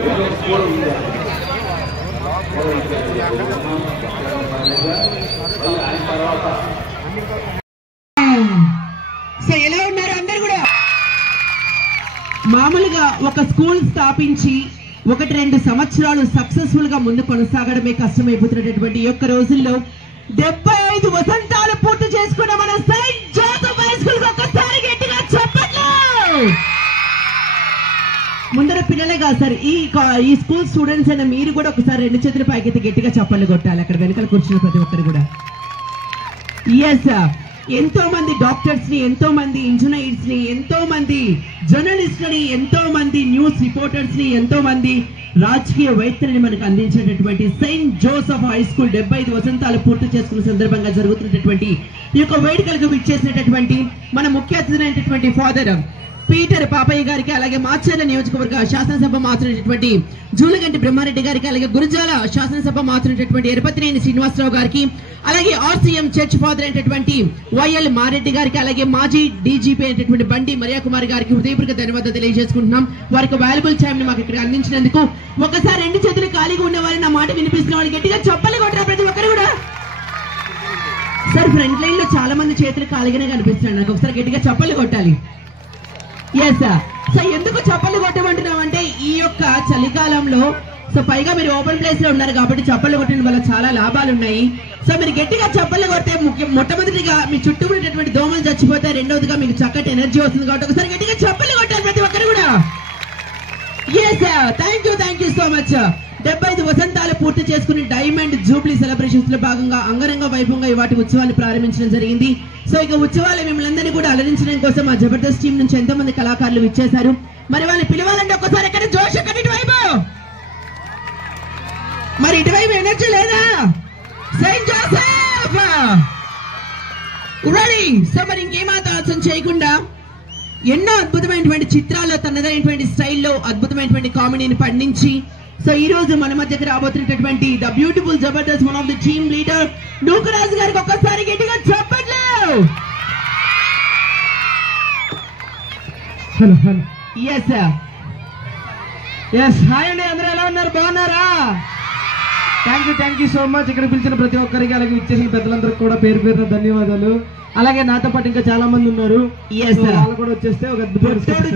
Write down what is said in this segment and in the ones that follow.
So ఎలా ఉన్నారు అందరు కూడా? మామూలుగా ఒక స్కూల్ స్థాపించి 1-2 సంవత్సరాలు సక్సెస్ఫుల్ గా ముందు కొనసాగడమే కష్టమైపోతున్నటువంటి ఈ యొక్క రోజుల్లో 75 వసంతాలు పూర్తి చేసుకున్న మన సెయింట్ జోసెఫ్ హై స్కూల్ ఒక్కసారి గట్టిగా చెప్పండి. ముందర పిల్లలే కాదు సార్, ఈ స్కూల్ స్టూడెంట్స్ అయినా మీరు కూడా ఒకసారి 2 చేతుల పైకి గట్టిగా చప్పట్లు కొట్టాలి. అక్కడ వెనకాల కూర్చున్న ప్రతి ఒక్కరు కూడా. ఎస్, ఎంతో మంది డాక్టర్స్ ని, ఎంతో మంది ఇంజనీర్స్ ని, ఎంతో మంది జర్నలిస్టులని, ఎంతో మంది న్యూస్ రిపోర్టర్స్ ని, ఎంతో మంది రాజకీయ వైద్యులని మనకు అందించేటటువంటి సెయింట్ జోసెఫ్ హై స్కూల్ 75 వసంతాలు పూర్తి చేసుకున్న సందర్భంగా జరుగుతున్నటువంటి ఈ యొక్క వేడుకలకు విచ్చేసినటువంటి మన ముఖ్య అతిథులైనటువంటి ఫాదర్ పీటర్ పాపయ్య గారికి, అలాగే మాచర్ల నియోజకవర్గ శాసనసభ మాత్రమైనటువంటి జూలగంటి బ్రహ్మారెడ్డి గారికి, అలాగే గురజాల శాసనసభ మాత్రమైనటువంటి ఎరపతినేని శ్రీనివాసరావు గారికి, అలాగే ఆర్సీఎం చర్చ్ ఫాదర్ అయినటువంటి వైఎల్ మారెడ్డి గారికి, అలాగే మాజీ డీజీపీ అయినటువంటి బండి మరియాకుమారి గారికి హృదయపూర్వక ధన్యవాదాలు తెలియజేసుకుంటున్నాం. వారికి వాల్యుబుల్ టైం ని మాకు ఇక్కడ అందించినందుకు. ఒకసారి 2 చేతులు ఖాళీగా ఉన్న వారిని నా మాట వినిపిస్తున్న వాళ్ళు గట్టిగా చప్పట్లు కొట్టరా ప్రతి ఒక్కరు కూడా. సార్ ఫ్రంట్ లైన్ లో చాలా మంది చేతులు ఖాళీగానే కనిపిస్తున్నాయి, నాకు ఒకసారి గట్టిగా చప్పట్లు కొట్టాలి. Yes sir. సో ఎందుకు చప్పట్లు కొట్టమంటున్నాం అంటే ఈ యొక్క చలికాలంలో సో పైగా మీరు ఓపెన్ ప్లేస్ లో ఉన్నారు కాబట్టి చప్పట్లు కొట్టడం వల్ల చాలా లాభాలు ఉన్నాయి. సో మీరు గట్టిగా చప్పట్లు కొడితే మొట్టమొదటిగా మీ చుట్టూ ఉన్నటువంటి దోమలు చచ్చిపోతాయి, రెండవదిగా మీకు చక్కటి ఎనర్జీ వస్తుంది కాబట్టి ఒకసారి గట్టిగా చప్పట్లు కొట్టాలి ప్రతి ఒక్కరు కూడా. Yes sir, thank you so much. 75 వసంతాలు పూర్తి చేసుకుని డైమండ్ జూబ్లీ సెలబ్రేషన్స్ లో భాగంగా అంగరంగ వైభవంగా వాటి ఉత్సవాన్ని ప్రారంభించడం జరిగింది. సో ఇక ఉత్సవాలు మిమ్మల్ని అందరినీ కూడా అలరించడం కోసం ఆ జబర్దస్త్ టీం నుంచి ఎంతో మంది కళాకారులు విచ్చేశారు. మరి వాళ్ళని పిలవాలంటే ఒక్కసారి ఎక్కడ జోష్, ఎక్కడ ఇటువైపు, మరి ఇటువైపు ఎనర్జీ లేదా? Saint Joseph ready. సో మరి ఇంకేమాత్రం ఆలోచన చేయకుండా ఎన్నో అద్భుతమైనటువంటి చిత్రాల్లో తనదైనటువంటి స్టైల్లో అద్భుతమైనటువంటి కామెడీని పండించి సో ఈ రోజు మన మధ్యకి రాబోతున్నటువంటి the beautiful Jabardasth one of the team leader Nookaraju గారికి ఒక్కసారి గట్టిగా చెప్పట్లు. ఎస్ ఎస్, హాయ్ అండి, అందరూ ఎలా ఉన్నారు? బాగున్నారా? Thank you so much. ఇక్కడ పిలిచిన ప్రతి ఒక్కరికి, అలాగే ఇచ్చేసిన పెద్దలందరికీ కూడా పేరు పేరున ధన్యవాదాలు. అలాగే నాతో పాటు ఇంకా చాలా మంది ఉన్నారు. వాళ్ళు కూడా వచ్చేస్తే ఒక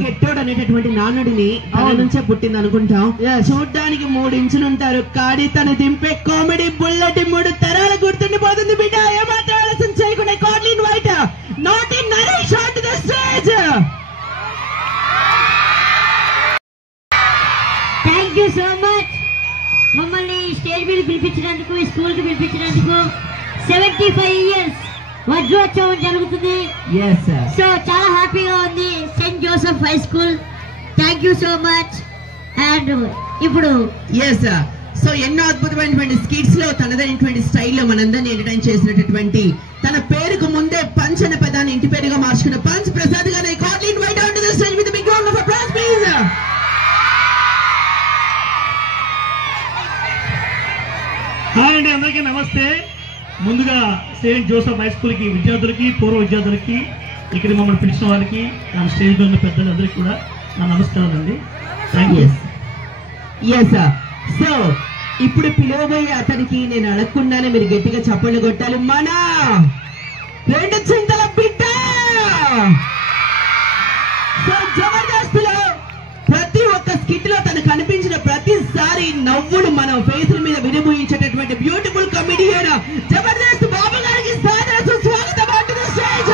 గెట్టోడు అనేటటువంటి నానుడిని తన నుంచే పుట్టింది అనుకుంటాం. చూడ్డానికి 3 ఇంచులు ఉంటారు, కాడి తను దింపే కామెడీ బుల్లెట్ 3 తరాల గుర్తుండిపోతుంది బిడ్డ. ఏమాత్రం ఆలస్యం చేయకుండా కార్లిన్ వైట్ నాటి Naresh on to the stage. Thank you so much. మమ్మల్ని స్టేజ్ మీద పిలిపించినందుకు, స్కూల్ కి పిలిపించినందుకు. 75 ఇయర్స్ వజ్రోత్సవం జరుగుతుంది. సో చాలా హ్యాపీగా ఉంది Saint Joseph high school. Thank you so much. And ఇప్పుడు సో ఎన్నో అద్భుతమైనటువంటి స్కిట్స్ లో తనదైనటువంటి స్టైల్లో మనందరినీ ఎంటర్టైన్ చేసినటువంటి తన పేరుకు ముందే పంచ్ అనే పదాన్ని ఇంటి పేరుగా మార్చుకున్న పంచ్ ప్రసాద్ గారిని cordially invite on to the stage with big round of applause please. Hi అండి, అందరికీ నమస్తే. ముందుగా సెయింట్ జోసెఫ్ హై స్కూల్ కి విద్యార్థులకి, పూర్వ విద్యార్థులకి, ఇక్కడ మమ్మల్ని పిలిచిన వాళ్ళకి, నా స్టేజ్ లో ఉన్న పెద్దలందరికీ కూడా నా నమస్కారాలు అండి. Thank you. సో ఇప్పుడు పిలువబోయే అతనికి నేను అడగకుండానే మీరు గట్టిగా చప్పట్లు కొట్టాలి. మన 2 చింతల బిడ్డ. సో జబర్దస్త్ లో ప్రతి ఒక్క స్కిట్ లో తను కనిపించిన ప్రతిసారి నవ్వులు మన ఫేసుల మీద వినిపించేటటువంటి బ్యూటిఫుల్ కమెడియన్ జబర్దస్త్ బాబు గారికి సాదర సుస్వాగతం on to the stage.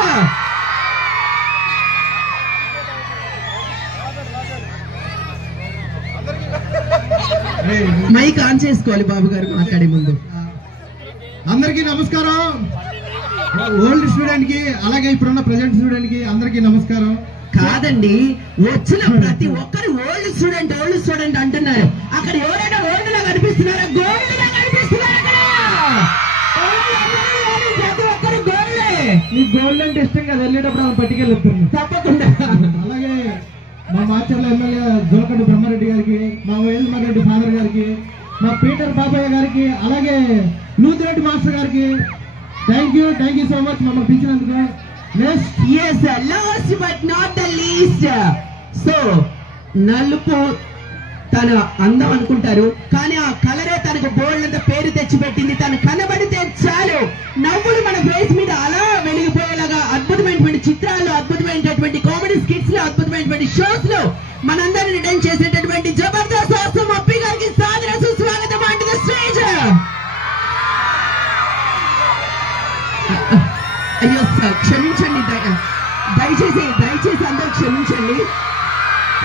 Mic on చేసుకోవాలి బాబు గారు మాట్లాడే ముందు. అందరికీ నమస్కారం. ఓల్డ్ స్టూడెంట్ కి, అలాగే ఇప్పుడున్న ప్రెజెంట్ స్టూడెంట్ కి అందరికీ నమస్కారం. కాదండి, వచ్చిన ప్రతి ఒక్కరు ఓల్డ్ స్టూడెంట్ అంటున్నారు. అక్కడ ఎవరైనా ఓల్డ్ లా కనిపిస్తున్నారా? గోల్డ్ లా కనిపిస్తున్నారు. ప్రతి ఒక్కరు గోల్డే. ఈ గోల్డ్ అంటే ఇష్టం కదా, వెళ్ళేటప్పుడు ఆమె పట్టుకెళ్ళొస్తాను తప్పకుండా. అలాగే మా మాచర్ల ఎమ్మెల్యే జోలకంటి బ్రహ్మారెడ్డి గారికి, మా వేల్మారెడ్డి ఫాదర్ గారికి, మా పీటర్ బాబయ్య గారికి, అలాగే నూతిరెడ్డి మాస్టర్ గారికి థ్యాంక్ యూ సో మచ్ మమ్మల్ని పిలిచినందుకు. Last but not the least, so నలుపు తన అందం అనుకుంటారు, కానీ ఆ కలరే తనకు బోల్డ్ పేరు తెచ్చిపెట్టింది. తను కనబడితే చాలు నవ్వులు మన ఫేస్ మీద అలా వెలిగిపోయేలాగా అద్భుతమైనటువంటి చిత్రాలు, అద్భుతమైనటువంటి కామెడీ స్కిట్స్ లో, అద్భుతమైనటువంటి షోస్ లో మనందరిని రిటర్న్ చేసేటటువంటి జబర్దస్త్ అవసరం అప్పి గారికి సాదర సుస్వాగతం అంటు ద స్టేజ్. అయ్యో సార్ క్షమించండి, దయచేసి అందరూ క్షమించండి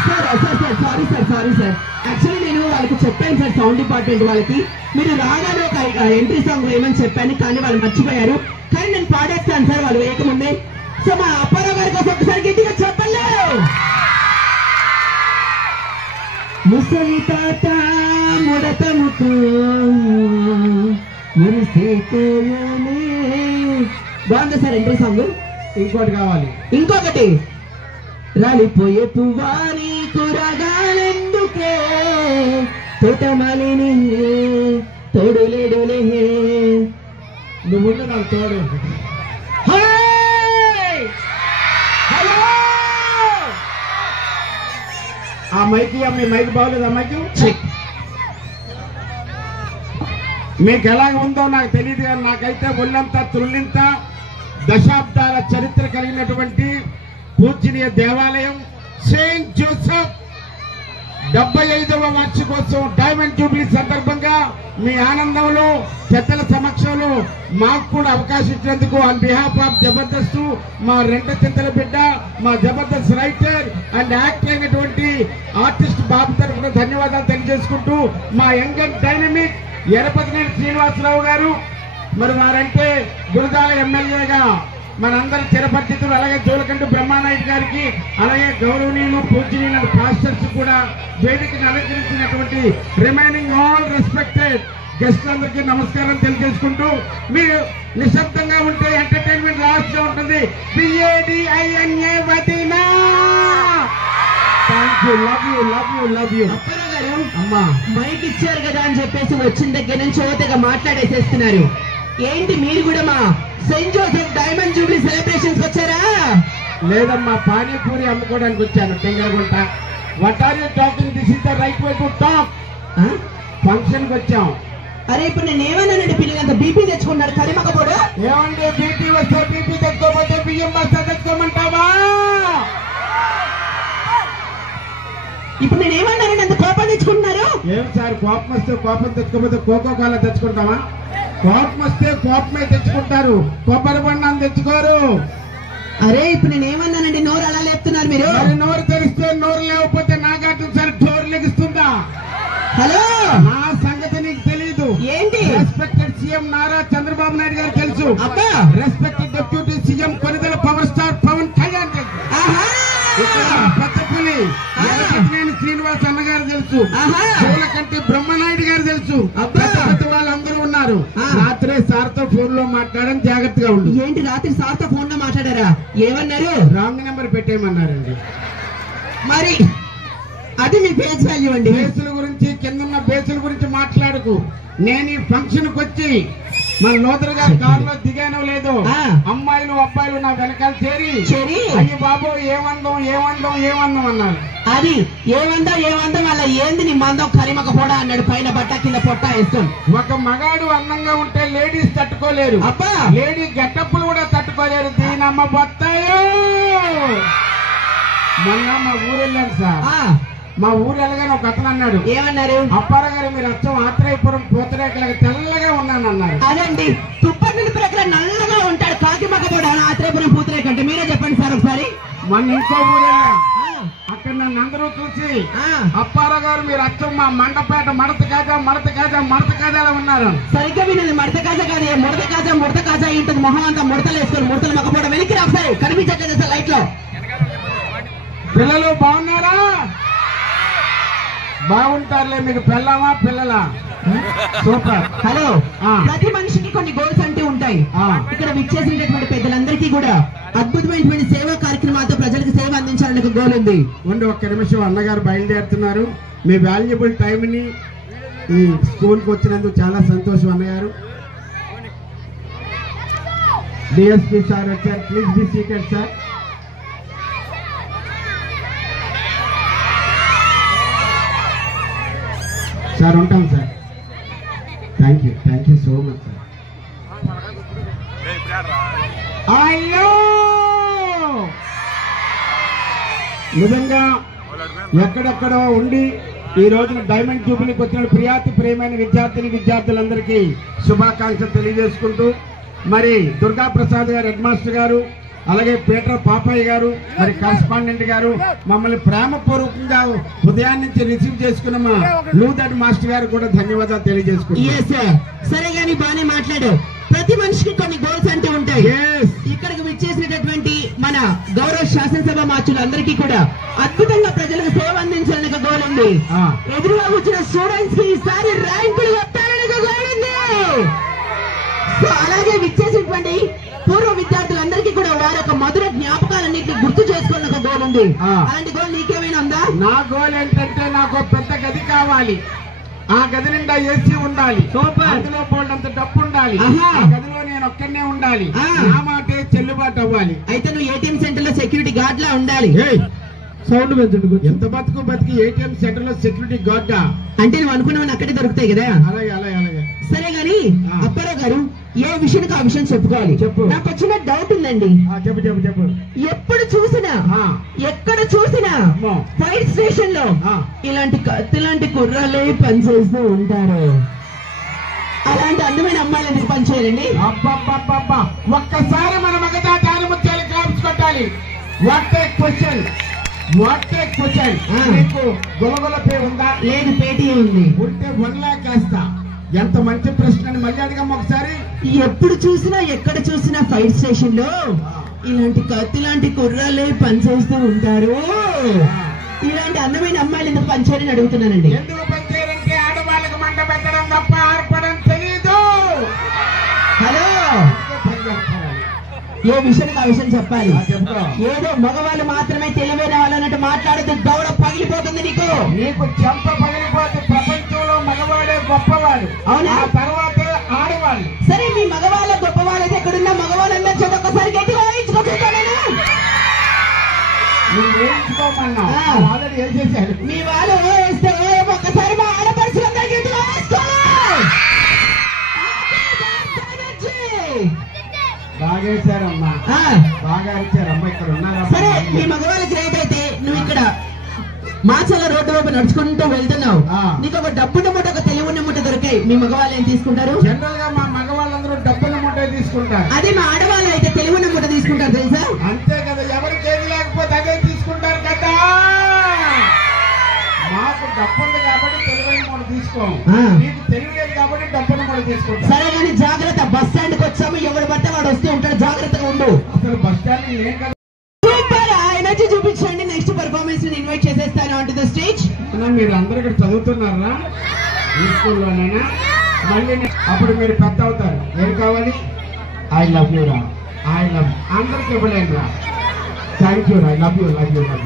సార్. Sorry sir. యాక్చువల్లీ నేను వాళ్ళకి చెప్పాను సార్, సౌండ్ డిపార్ట్మెంట్ వాళ్ళకి మీరు రాగానే ఒక ఎంట్రీ సాంగ్ వేయమని చెప్పాను, కానీ వాళ్ళు మర్చిపోయారు. కానీ నేను పాడేస్తాను సార్ వాళ్ళు వేయకముందే. సో మా అప్పారావు గారి కోసం ఒకసారి గట్టిగా చెప్పలేదు. ముసలి తాత ముడతముకు మురిసేపోయానే. బాగుంది సార్ ఎంట్రీ సాంగ్. ఇంకోటి కావాలి. ఇంకొకటి రాలిపోయే పువ్వాని కూరగాలెందుకే తోటమాలిని తోడులేడులే నువ్వు నాకు తోడు. హలో ఆ మైకి మీ మైక్ బాగోలేదు. ఆ మైకి మీకు ఎలాగ ఉందో నాకు తెలియదు, కానీ నాకైతే ఒళ్ళంతా తుళ్ళింత దశాబ్దాల చరిత్ర కలిగినటువంటి పూజనీయ దేవాలయం సెయింట్ జోసెఫ్ 75వ వార్షికోత్సవం డైమండ్ జూబ్లీ సందర్భంగా మీ ఆనందంలో పెద్దల సమక్షంలో మాకు కూడా అవకాశం ఇచ్చినందుకు ఆన్ బిహాఫ్ ఆఫ్ జబర్దస్త్ మా రెంట చింతల బిడ్డ, మా జబర్దస్త్ రైటర్ అండ్ యాక్టర్ అయినటువంటి ఆర్టిస్ట్ బాబు తరఫున ధన్యవాదాలు తెలియజేసుకుంటూ, మా young and dynamic Yarapathineni Srinivasarao garu, మరి వారంటే గురజాల ఎమ్మెల్యేగా మనందరి చిరపరిచితులు, అలాగే జోలకంటి బ్రహ్మానాయుడు గారికి, అలాగే గౌరవనీయులు పూజనీయులు పాస్టర్స్ కూడా వేదికను అలంకరించినటువంటి రిమైనింగ్ ఆల్ రెస్పెక్టెడ్ గెస్టులందరికీ నమస్కారం తెలియజేసుకుంటూ, మీరు నిశ్శబ్దంగా ఉంటే ఎంటర్టైన్మెంట్ లాస్ట్ ఉంటుంది. PADINA వదినా. Thank you. Love you. Apparao గారు అమ్మా మైక్ ఇచ్చారు కదా అని చెప్పేసి వచ్చిన దగ్గర నుంచి ఓతగా మాట్లాడేసేస్తున్నారు. ఏంటి మీరు కూడా మా saint Joseph diamond jubilee celebrations వచ్చారా? లేదమ్మా, పానీపూరి అమ్ముకోవడానికి వచ్చాను టెంగరగుంట. What are you talking? This is the right way to talk. Function కి వచ్చాం. అరే ఇప్పుడు నేను ఏమన్నానండి, పిల్లలంతా బీపీ తెచ్చుకున్నారు కరిమకపోడు. ఏమంటే బీపీ వస్తే బీపీ తెచ్చుకోకపోతే బియ్యం బస్తా తెచ్చుకోమంటావా? ఇప్పుడు నేను ఏమన్నానండి, అంత కోపం తెచ్చుకుంటున్నారు? ఏం సార్, కోపం వస్తే కోపం తెచ్చుకోకపోతే కోకో కోలా తెచ్చుకుంటావా? కోపం వస్తే కోపమే తెచ్చుకుంటారు, కొబ్బరి బండాన్ని తెచ్చుకోరు. అరే ఇప్పుడు నేను ఏమన్నానండి, నోరు అలా లేపుతున్నారు మీరు. మరి నోరు తెరిస్తే నోరు లేకపోతే నాగార్జున సార్ డోర్ లెగిస్తుందా? హలో, నా సంగతి నీకు తెలీదు. ఏంటి? రెస్పెక్టెడ్ సీఎం నారా చంద్రబాబు నాయుడు గారు తెలుసు. అబ్బా, respected deputy CM Konidela power star Pawan Kalyan తెలుసు. ఇక్కడ పెద్దపులి ఎరపతినేని శ్రీనివాస్ అన్నగారు తెలుసు. జోలకంటి బ్రహ్మనాయుడు గారు తెలుసు. పెద్ద వాళ్ళందరూ ఉన్నారు. రాత్రే సార్తో ఫోన్ లో మాట్లాడడం, జాగ్రత్తగా ఉండు. ఏంటి రాత్రి సార్తో ఫోన్ లో మాట్లాడారా? ఏమన్నారు? రాంగ్ నెంబర్ పెట్టేయమన్నారండి. మరి అది మీ పేజ్ వాల్యూ అండి. బేసుల గురించి, కిందన్న బేసుల గురించి మాట్లాడుకు. నేను ఈ ఫంక్షన్ కి వచ్చి మన లోతర్ గారి కారులో దిగానో లేదు, అమ్మాయిలు అబ్బాయిలు నా వెనకాల చేరి అయ్యి బాబు ఏమందం అన్నారు. అది ఏమందం అలా ఏంది నీ మందం కలిమక పోడా అన్నాడు. పైన బట్ట కింద పొట్ట వేస్తాం. ఒక మగాడు అందంగా ఉంటే లేడీస్ తట్టుకోలేరు. అబ్బా, లేడీ గెటప్పులు కూడా తట్టుకోలేరు. దీనమ్మ బొత్తాయో. మొన్న మా ఊరు వెళ్ళాను సార్. మా ఊరు వెళ్ళగానే ఒక అతను అన్నాడు, ఏమన్నారు? అప్పారావు గారు మీరు అచ్చం ఆత్రేయపురం పూతరేకలాగా తెల్లగా ఉన్నాను అన్నారు. అదండి, తుప్పటి ప్రక్కన నల్లగా ఉంటాడు కాకిమక పోడా ఆత్రేయపురం పూతరేక అంటే. మీరే చెప్పండి సార్ ఒకసారి. మొన్న ఇంకో ఊరు వెళ్ళా, అక్కడ నన్ను అందరూ చూసి అప్పారావు గారు మీరు అచ్చం మా మండపేట మడత కాజా ఉన్నారు. సరిగ్గా వినది, మడత కాజా కాదు, ముడత కాజా ఇంటది. మొహం అంతా ముడతలు వేసుకొని ముడతలు మకపోవడం. వెనక్కి రా ఒకసారి, కనిపించట్లేదు సార్ లైట్ లో. పిల్లలు బాగున్నారా? బాగుంటారులే. మీకు పిల్లమా పిల్లలా? సూపర్. హలో, ప్రతి మనిషికి కొన్ని గోల్స్ అంటూ ఉంటాయి. ఇక్కడ విచ్చేసినటువంటి పెద్దలందరికీ కూడా అద్భుతమైనటువంటి సేవా కార్యక్రమాలతో ప్రజలకు సేవ అందించాలని ఒక గోల్ ఉంది. ఉండి ఒక్క నిమిషం, అన్నగారు బయలుదేరుతున్నారు. మీ వాల్యుబుల్ టైంని ఈ స్కూల్కి వచ్చినందుకు చాలా సంతోషం అన్నగారు. డిఎస్పీ సార్ వచ్చారు, please be seated sir. Sir ఉంటాం sir. Thank you so much sir. అయ్యో నిజంగా ఎక్కడెక్కడో ఉండి ఈ రోజున డైమండ్ జూబిలీకి వచ్చిన ప్రియమైన విద్యార్థులందరికీ శుభాకాంక్షలు తెలియజేసుకుంటూ, మరి దుర్గా ప్రసాద్ గారు హెడ్ మాస్టర్ గారు, అలాగే పీటర్ పాపయ్య గారు, మరి కరస్పాండెంట్ గారు, మమ్మల్ని ప్రేమపూర్వకంగా ఉదయం నుంచి రిసీవ్ చేసుకున్న మా లూదడ్ మాస్టర్ గారు కూడా ధన్యవాదాలు తెలియజేసుకుంటాం. సరే గాని బానే మాట్లాడు. ప్రతి మనిషికి కొన్ని గోల్స్ అంటూ ఉంటాయి. ఇక్కడికి విచ్చేసినటువంటి మన గౌరవ శాసనసభ మార్చులందరికీ కూడా అద్భుతంగా ప్రజలకు సేవ అందించాలని ఒక గోల్ ఉంది. ఎదురుగా వచ్చిన స్టూడెంట్స్ కి ఈసారి ర్యాంకులు కొట్టాలని ఒక గోల్ ఉంది. సో అలాగే విచ్చేసినటువంటి పూర్వ విద్యార్థులందరికీ కూడా వారి యొక్క మధుర జ్ఞాపకాలన్నింటినీ గుర్తు చేసుకోవాలని ఒక గోల్ ఉంది. అలాంటి గోల్ నీకేమైనా ఉందా? నా గోల్ ఏంటంటే నాకు పెద్ద గది కావాలి. ఆ గది నిండా ఏసీ ఉండాలి. అందులో పోలంత డబ్బు ఉండాలి. ఆ గదిలో నేను ఒక్కడనే ఉండాలి. నా మాటే చెల్లుబాటు అవ్వాలి. అయితే నువ్వు ఏటీఎం సెంటర్ లో సెక్యూరిటీ గార్డ్ లా ఉండాలి. సౌండ్ పెంచండి. ఎంత బతికి ఏటీఎం సెంటర్ లో సెక్యూరిటీ గార్డా అంటే నువ్వు అనుకున్నావు అక్కడే దొరుకుతాయి కదా. అలాగే సరే గాని అప్పారావు గారు, ఏ విషయానికి ఆ విషయం చెప్పుకోవాలి. చెప్పు. నాకు వచ్చిన డౌట్ ఉందండి. చెప్పు. ఎప్పుడు చూసినా ఎక్కడ చూసినా ఫైర్ స్టేషన్ లో ఇలాంటి కుర్రాలే పనిచేస్తూ ఉంటారు. అలాంటి అందమైన అమ్మాయిలు ఎందుకు పనిచేయాలండి? అబ్బా ఒక్కసారి మన మగజాతాన్ని ముత్యాలు క్లాప్స్ కొట్టాలి. What a question. నీకు గొలగొల పే ఉందా? లేదు, పేటీఎం ఉంది. ఉంటే 1 lakh వేస్తా. ఎంత మంచి ప్రశ్న అని మళ్ళీ అడిగాము ఒకసారి. ఎప్పుడు చూసినా ఎక్కడ చూసినా ఫైర్ స్టేషన్ లో ఇలాంటి కుర్రాలే పనిచేస్తూ ఉంటారు. ఇలాంటి అందమైన అమ్మాయిలు ఎందుకు పనిచేయాలని అడుగుతున్నానండి. ఎందుకు పనిచేయాలంటే ఆడవాళ్ళకి మంట పెట్టడం తప్ప ఆర్పడం తెలీదు. హలో, ఏ విషయానికి ఆ విషయం చెప్పాలి. ఏదో మగవాళ్ళు మాత్రమే తెలివైన వాళ్ళు అన్నట్టు మాట్లాడితే దౌడ పగిలిపోతుంది. నీకు చెంప పగిలిపోతే ప్రపంచంలో మగవాడే గొప్పవాడు. అవునా? తర్వాత ఆడవాళ్ళు. సరే, మీ మగవాళ్ళ గొప్పవాళ్ళు అయితే ఎక్కడున్నా మగవాళ్ళందరూ చోట ఒక్కసారి గట్టిగా వేయించుకోమన్నాను. ఆల్రెడీ ఏం చేశారు మీ వాళ్ళు వేస్తే ఒక్కసారి మా ఆడపడుచులందరూ గట్టిగా వేసుకోవాలి. బాగా ఇచ్చారమ్మా, బాగా ఇచ్చారమ్మా. ఇక్కడ ఉన్నారా? సరే, మీ మగవాళ్ళకి గ్రేట్ అయితే నువ్వు ఇక్కడ మాచల రోడ్డు వైపు నడుచుకుంటూ వెళ్తున్నావు. నీకు ఒక డబ్బున్న మూట, ఒక తెలివున్న మూట దొరికాయి. మీ మగవాళ్ళు ఏం తీసుకుంటారు? జనరల్ గా మా మగవాళ్ళందరూ డబ్బున్న మూట తీసుకుంటారు. అదే మా ఆడవాళ్ళు అయితే తెలివున్న మూట తీసుకుంటారు, తెలుసా? అంతే కదా, ఎవరికి ఏది లేకపోతే అదే తీసుకుంటారు కదా. మాకు డబ్బుంది కాబట్టి తెలివైన మూట తీసుకోము. నీకు తెలియలేదు కాబట్టి డబ్బున్న మూట తీసుకుంటాం. సరే కానీ జాగ్రత్త. బస్ స్టాండ్ కి వచ్చాము, ఎవడు పడితే వాడు వస్తూ ఉంటాడు, జాగ్రత్తగా ఉండు. అసలు బస్ స్టాండ్ నేను కదా. సూపర్, ఎనర్జీ చూపించండి. నెక్స్ట్ పర్ఫార్మెన్స్ ఇన్వైట్ చేసేస్తాను ఆన్ టు ద స్టేజ్. మీరు అందరూ ఇక్కడ చదువుతున్నారా? ఈ స్కూల్లోనైనా మళ్ళీ అప్పుడు మీరు పెద్ద అవుతారు. ఏం కావాలి? ఐ లవ్ యూ రా. అందరికి ఇవ్వలేను రా. థ్యాంక్ యూ రా. Love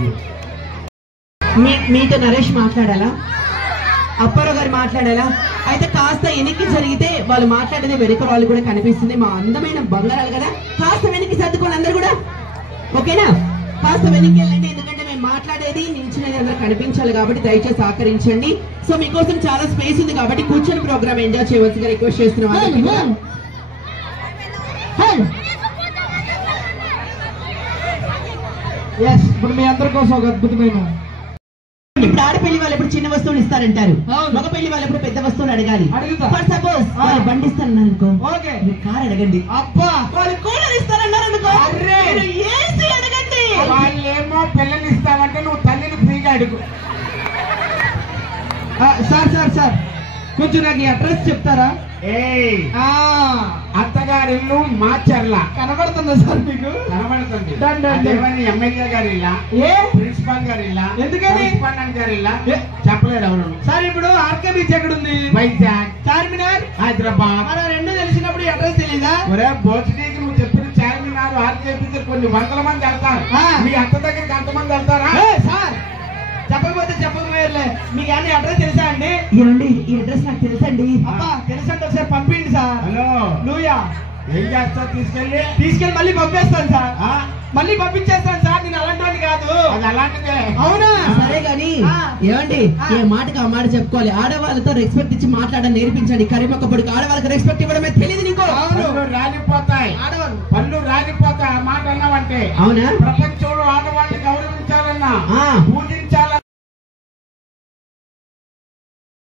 you. మీతో నరేష్ మాట్లాడాలా, అప్పారావు గారు మాట్లాడాలా? అయితే కాస్త వెనక్కి జరిగితే వాళ్ళు మాట్లాడేది వెనుక వాళ్ళు కూడా కనిపిస్తుంది. మా అందమైన బంగారాలు కదా, కాస్త వెనక్కి సర్దుకోండి అందరు కూడా. ఓకేనా? కాస్త వెనక్కి వెళ్ళండి, ఎందుకంటే మేము మాట్లాడేది నిల్చునేది అందరూ కనిపించాలి కాబట్టి దయచేసి సహకరించండి. సో మీకోసం చాలా స్పేస్ ఉంది కాబట్టి కూర్చొని ప్రోగ్రామ్ ఎంజాయ్ చేయవలసిగా రిక్వెస్ట్ చేస్తున్నాం. ఇప్పుడు మీ అందరి కోసం ఒక అద్భుతమైన. ఇప్పుడు ఆడపెళ్లి వాళ్ళు ఎప్పుడు చిన్న వస్తువులు ఇస్తారంటారు, మగ పెళ్లి వాళ్ళు ఎప్పుడు పెద్ద వస్తువులు అడగాలి. ఫర్ సపోజ్ వాళ్ళు బండి ఇస్తారన్నారు అనుకో, కార్ అడగండి. అబ్బా, వాళ్ళు కూలర్ ఇస్తారన్నారు అనుకో, ఏసీ అడగండి. వాళ్ళేమో పిల్లలు ఇస్తామంటే నువ్వు తల్లిని ఫ్రీగా అడుగు. సార్ కొంచెం నాకు ఈ అడ్రస్ చెప్తారా? అత్తగారి ఇల్లు మాచర్ల. కనబడుతుందా సార్ మీకు? కనబడుతుంది. ఎమ్మెల్యే గారి ఇల్లా, ప్రిన్సిపాల్ గారి ఇల్లా, ఎందుకని గారి ఇల్లా చెప్పలేడు ఎవరు. సార్ ఇప్పుడు ఆర్కే బీచ్ ఎక్కడుంది? వైజాగ్. చార్మినార్ హైదరాబాద్. మన రెండు తెలిసినప్పుడు అడ్రస్ తెలీదా? ఒరే బోచనీకి నువ్వు చెప్పిన చార్మినార్ ఆర్కే బీచ్ కొన్ని వందల మంది వెళ్తారు. మీ అత్త దగ్గరికి అంతమంది వెళ్తారా? సార్ చెప్పకపోతే చెప్పకపోయలే. మీకు అన్ని అడ్రస్ తెలుసా అండి? ఏమండి, ఈ అడ్రస్ నాకు తెలుసండి. తెలుసండి, ఒకసారి పంపిండి సార్. హలో లూయా. ఏం చేస్తావు? తీసుకెళ్ళి మళ్ళీ పంపేస్తాను సార్. ఆ? మళ్ళీ పంపించేస్తాను సార్. నేను అలాంటి వాడిని కాదు. అది అలాంటిదే. అవునా? సరే గాని ఏమండి, ఏ మాటకి ఆ మాట చెప్పుకోవాలి. ఆడవాళ్ళతో రెస్పెక్ట్ ఇచ్చి మాట్లాడడం నేర్పించండి. కరిమొక్కబడికి ఆడవాళ్ళకి రెస్పెక్ట్ ఇవ్వడమే తెలియదు నీకు. పళ్ళు రాలిపోతాయి, ఆడవాళ్ళు పళ్ళు రాలిపోతాయి. ఆ మాట అన్నావంటే అవునా? ప్రపంచంలో ఆడవాళ్ళని గౌరవించాలన్నా ఆ.